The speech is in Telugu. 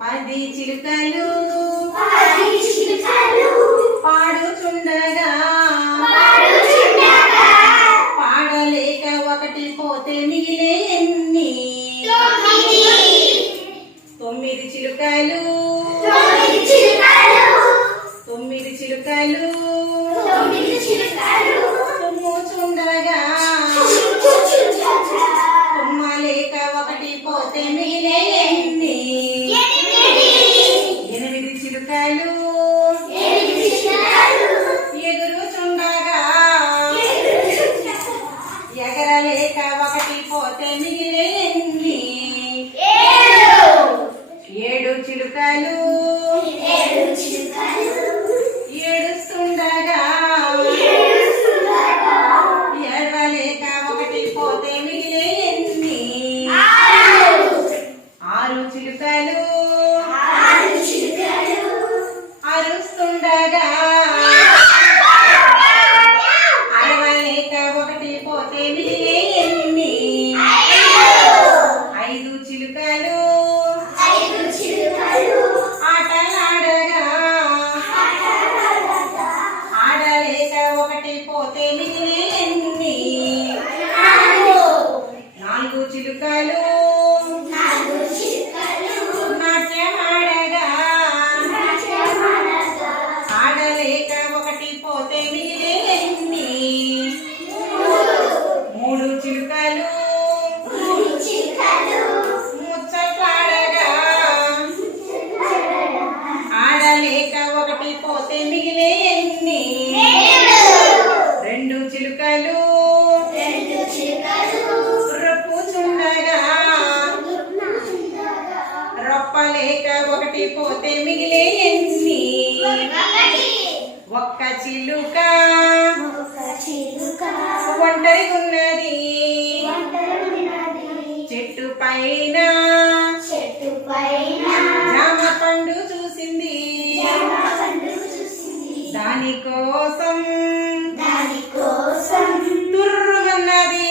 పది చిలుకలు పాడుచుండగా. పాడలేక ఒకటి పోతే మిగిలే ఎన్ని? తొమ్మిది చిలుకలు. తొమ్మిది చిలుకలు. తుమ్ముచుండగా. తుమ్మలేక ఒకటి పోతే మిగిలే చిలుకలు ఎగురుచుండగా ఎగరలేక ఒకటి పోతే మిగిలే తప్పిపోతే మిగిలే ఎన్ని ఒక్క చిలుక. ఒంటరిగున్నది చెట్టు పైన. జామ పండు చూసింది. దానికోసం దానికోసం తుర్రుగన్నది.